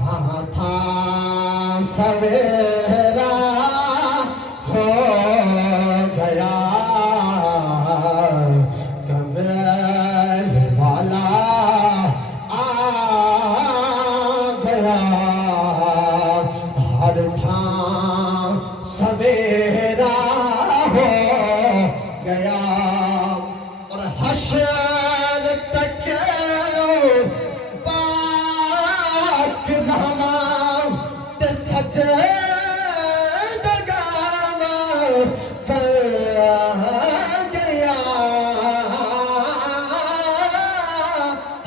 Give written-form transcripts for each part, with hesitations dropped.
تھا تھا سویرا ہو گیا کمل والا آ گیا ہر تھا سویرا ہو گیا اور حشر تک پاک رحمان تے سجدگان کر گیا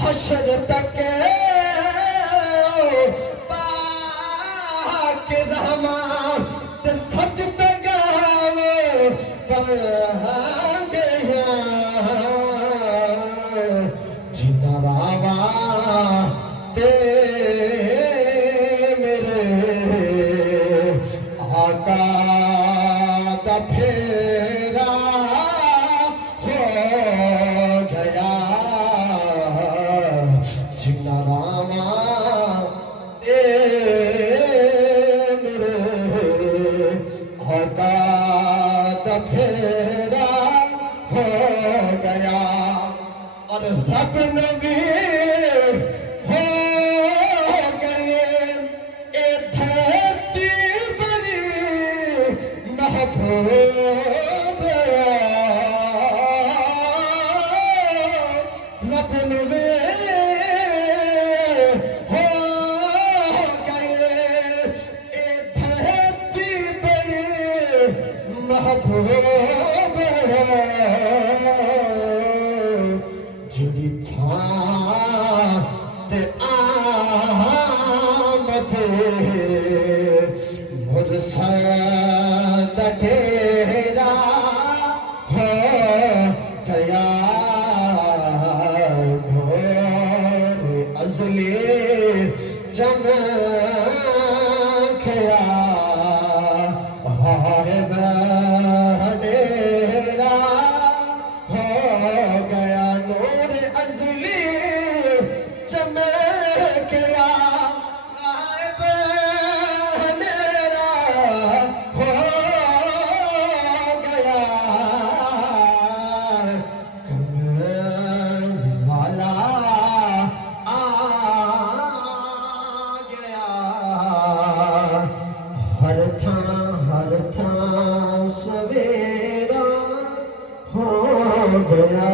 حشر تک پاک رحمان تے سجدگان کر گیا جیتا بابا تے میرے آقا دا پھیرا ہو گیا جیتا بابا تے میرے آقا دا پھیرا ہو گیا اور رب نبی ہو گئے اے دھرتی بڑی محبوب رب نبی ہو گئے اے دھرتی بڑی محبوب جڑی تھان تے آمد مجھ سد ڈیرا ہو گیا گھور ازلی چمکیا ہائے بہنیرا ہو گیا نور ازلی چمکیا ہائے بہنیرا ہو گیا کمل والا آ گیا ہر تھا سویرا ہو گیا